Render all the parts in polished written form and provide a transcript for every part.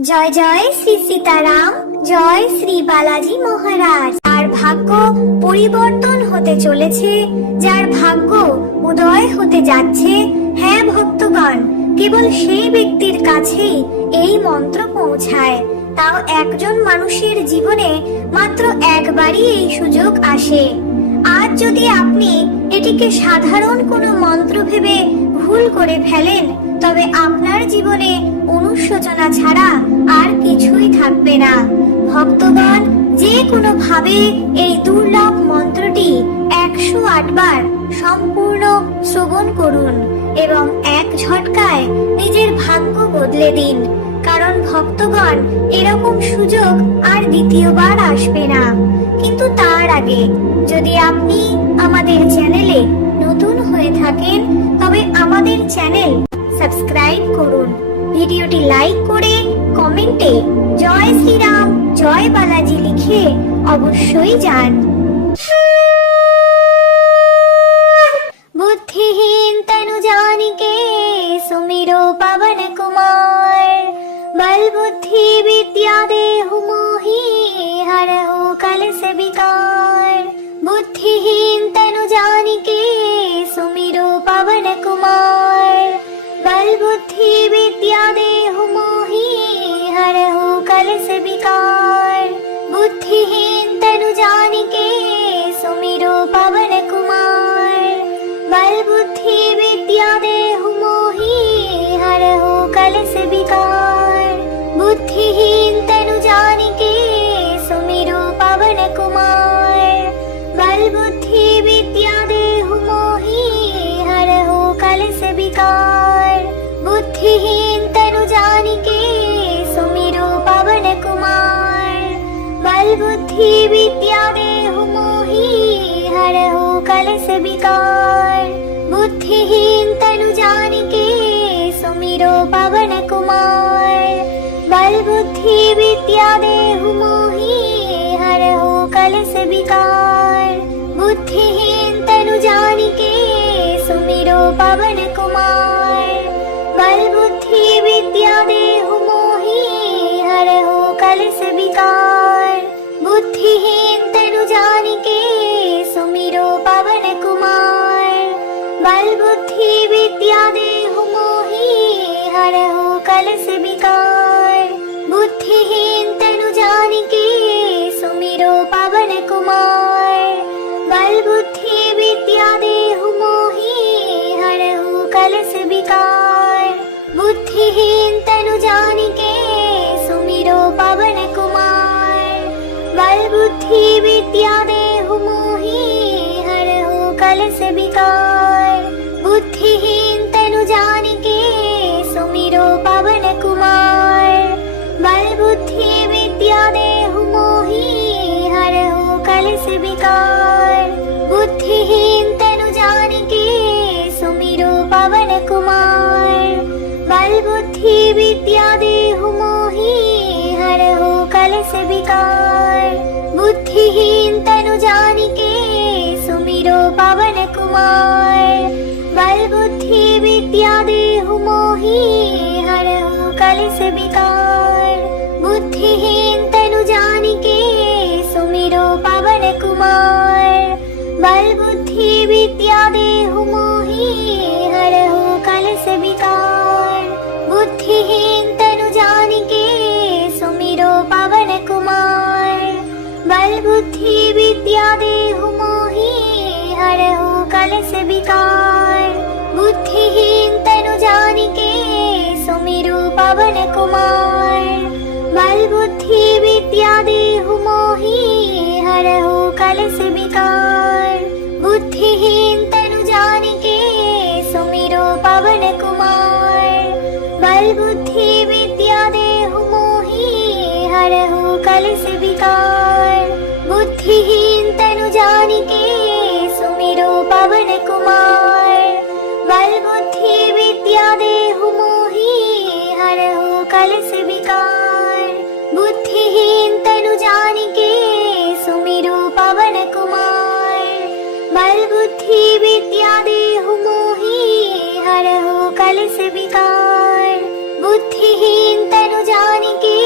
জয় জয় শ্রী সীতারাম, জয় শ্রী বালাজি মহারাজ। আর ভাগ্য পরিবর্তন হতে চলেছে, যার ভাগ্য উদয় হতে যাচ্ছে, হ্যাঁ ভক্তগণ, কেবল সেই ব্যক্তির কাছেই এই মন্ত্র পৌঁছায়। তাও একজন মানুষের জীবনে মাত্র একবারই এই সুযোগ আসে। আজ যদি আপনি এটিকে সাধারণ কোনো মন্ত্র ভেবে ভুল করে ফেলেন, তবে আপনার জীবনে অনুশোচনা ছাড়া আর কিছুই থাকবে না। ভক্তগণ, যে কোনো ভাবে এই দুর্লভ মন্ত্রটি 108 বার সম্পূর্ণ শ্রবণ করুন এবং এক ঝটকায় নিজের ভাগ্য বদলে দিন। কারণ ভক্তগণ, এরকম সুযোগ আর দ্বিতীয়বার আসবে না। কিন্তু তার আগে যদি আপনি আমাদের চ্যানেলে নতুন হয়ে থাকেন, তবে আমাদের চ্যানেল সাবস্ক্রাইব করুন, ভিডিওটি লাইক করে কমেন্টে জয় শ্রীরাম, জয় বালাজি লিখে অবশ্যই যান। बुद्धिहीन तनु जानिके सुमिरो पवन कुमार, बल बुद्धि विद्या देहु मोहि हरहु कलश विकार। बुद्धिहीन तनु जानिके सुमिरो पवन कुमार, बल बुद्धि विद्या देहु मोहि हरहु कलश विकार। बुद्धिहीन तनु जानिके सुमिरो पवन कुमार, बल बुद्धि विद्या देहु मोहि हरहु कलश विकार। बुद्धिहीन तनु जानिके सुमिरो पवन कुमार, बल बुद्धि विद्या देहु मोहि हरहु कलश विकार। बुद्धिहीन तनु जानिके सुमिरो पवन कुमार, बल बुद्धि विद्या देहु मोहि हरहु कलश विकार। बुद्धिहीन तनु जानिके सुमिरो पवन कुमार, बल बुद्धि विद्या देहु मोहि हरहु कलश विकार। बुद्धिहीन तनु जानिके सुमिरो पवन कुमार, बल बुद्धि विद्या देहु मोहि हरहु कलश विकार। बुद्धिहीन तनु जानिके सुमिरो पवन कुमार, बल बुद्धि विद्या देहु मोहि हरहु कलश विकार। बुद्धिहीन तनु जानिके सुमिरो पवन कुमार, बल बुद्धि विद्या देहु मोहि हरहु कलश विकार। बुद्धिहीन तनु जानिके सुमिरो पवन कुमार, बल बुद्धि विद्या देहु मोहि हरहु कलश विकार। बुद्धिहीन तनु जानिके सुमिरो पवन कुमार, बल बुद्धि विद्या देहु मोहि हरहु कलश विकार। बुद्धिहीन तनु जानिके सुमिरो पवन कुमार, बल बुद्धि विद्या देहु मोहि हरहु कलश विकार। बुद्धिहीन तनु जानिके सुमिरो पवन कुमार, बल बुद्धि विद्या देहु मोहि हरहु कलश विकार। बुद्धिहीन तनु जानिके सुमिरो पवन कुमार, बल बुद्धि विद्या देहु मोहि हरहु कलश विकार। बुद्धिहीन तनु जानिके सुमिरो पवन कुमार, बल बुद्धि विद्या देहु मोहि हरहु कलश विकार। बुद्धिहीन तनु जानिके सुमिरो पवन कुमार, बल बुद्धि विद्या देहु मोहि हरहु कलश विकार। बुद्धिहीन तनु जानिके सुमिरो पवन कुमार, बल बुद्धि विद्या देहु मोहि हरहु कलश विकार। बुद्धिहीन तनु जानिके सुमिरो पवन कुमार, बल बुद्धि विद्या देहु मोहि हरहु कलश विकार। बुद्धिहीन तनु जानिके सुमिरो पवन कुमार, बल बुद्धि विद्या देहु मोहि हरहु कलश विकार। बुद्धिहीन तनु जानिके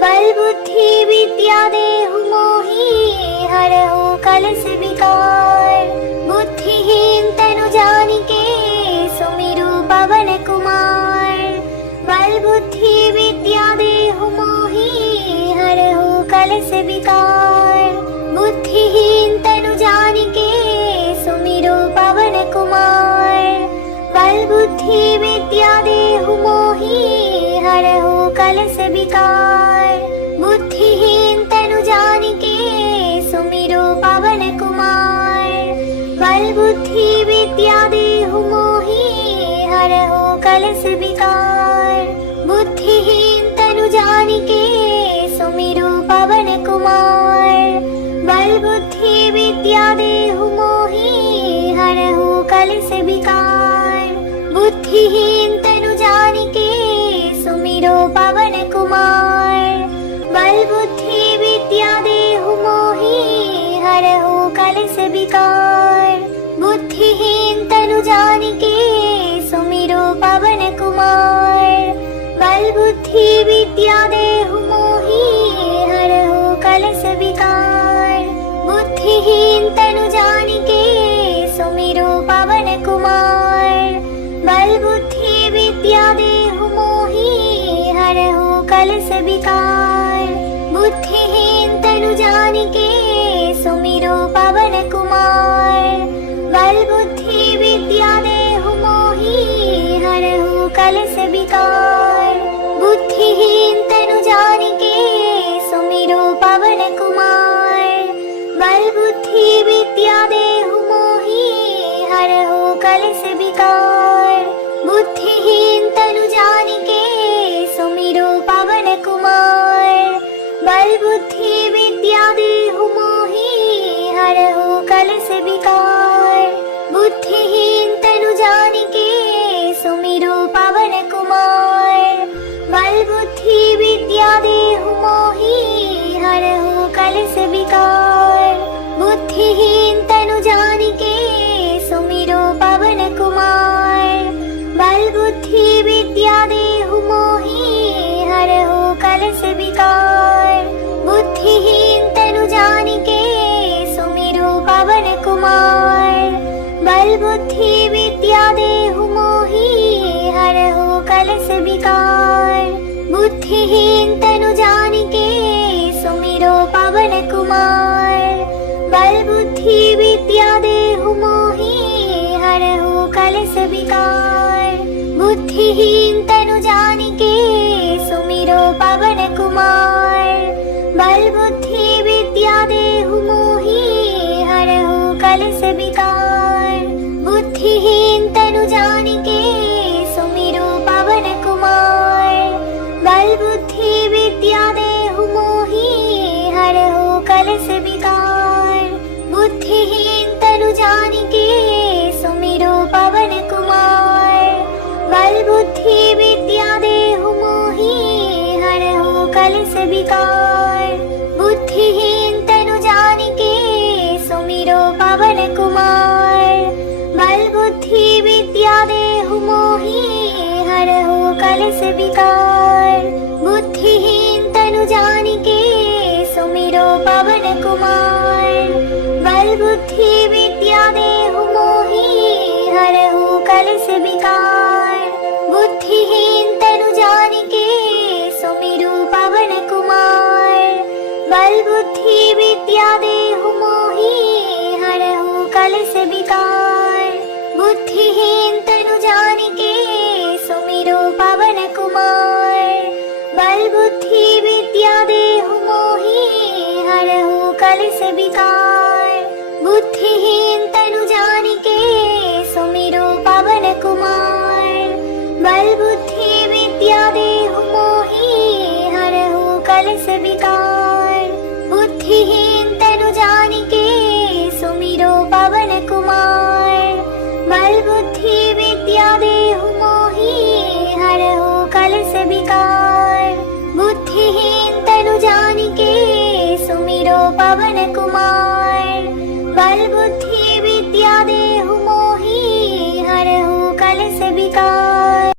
बल बुद्धि विद्या देहु मोहि हरहु कलश विकार। बुद्धिहीन तनु जानिके सुमिरु पवन कुमार। बल बुद्धि विद्या देहु मोहि हरहु कलश विकार। बुद्धिहीन तनु जानिके सुमिरु पवन कुमार। बल बुद्धि विद्या देहु मोहि हरहु कलश विकार। बुद्धिहीन तनु जानिके सुमिरु पवन कुमार। बल बुद्धि विद्या देहु मोहि हरहु कलश विकार। बुद्धिहीन तनु जानिके सुमिरु पवन कुमार। बल बुद्धि विद्या देहु मोहि हरहु कलश विकार। बुद्धिहीन तनु जानिके सुमिरु पवन कुमार। बल बुद्धि विद्या देहु मोहि हरहु कलश विकार। बुद्धिहीन तनु जानिके सुमिरु पवन कुमार। बल बुद्धि विद्या देहु मोहि हरहु कलश विकार। बुद्धिहीन तनु जानिके सुमिरु पवन कुमार। बल बुद्धि विद्या देहु मोहि हरहु कलश विकार। बुद्धिहीन तनु जानिके सुमिरु पवन कुमार। बल बुद्धि विद्या देहु मोहि हरहु कलश विकार। बुद्धिहीन तनु जानिके सुमिरु पवन कुमार। बल बुद्धि विद्या देहु मोहि हरहु कलश विकार। बुद्धिहीन तनु जानिके सुमिरु पवन कुमार। बल बुद्धि विद्या देहु मोहि हरहु कलश विकार। बुद्धिहीन तनु जानिके सुमिरु पवन कुमार। बल बुद्धि विद्या देहु मोहि हरहु कलश विकार। बुद्धिहीन तनु जानिके सुमिरु पवन कुमार। बल बुद्धि विद्या देहु मोहि हरहु कलश विकार। बुद्धिहीन तनु जानिके सुमिरु पवन कुमार। बल बुद्धि विद्या देहु मोहि हरहु कलश विकार। बुद्धिहीन तनु जानिके सुमिरु पवन कुमार। बल बुद्धि विद्या देहु मोहि हरहु कलश विकार। बुद्धिहीन तनु जानिके सुमिरु पवन कुमार। बल बुद्धि विद्या देहु मोहि हरहु कलश विकार। बुद्धिहीन तनु जानिके सुमिरु पवन कुमार। बल बुद्धि विद्या देहु मोहि हरहु कलश विकार। बुद्धिहीन तनु जानिके सुमिरु पवन कुमार। बल बुद्धि विद्या देहु मोहि हरहु कलश विकार। बुद्धिहीन तनु जानिके सुमिरु पवन कुमार। बल बुद्धि विद्या देहु मोहि हरहु कलश विकार। बुद्धिहीन तनु जानिके सुमिरु पवन कुमार। बल बुद्धि विद्या देहु मोहि हरहु कलश विकार। बुद्धिहीन तनु जानिके सुमिरु पवन कुमार। बल बुद्धि विद्या देहु मोहि हरहु कलश विकार। बुद्धिहीन तनु जानिके सुमिरु पवन कुमार। बल बुद्धि विद्या देहु मोहि हरहु कलश विकार। बुद्धिहीन तनु जानिके सुमिरु पवन कुमार। बल बुद्धि विद्या देहु मोहि हरहु कलश विकार।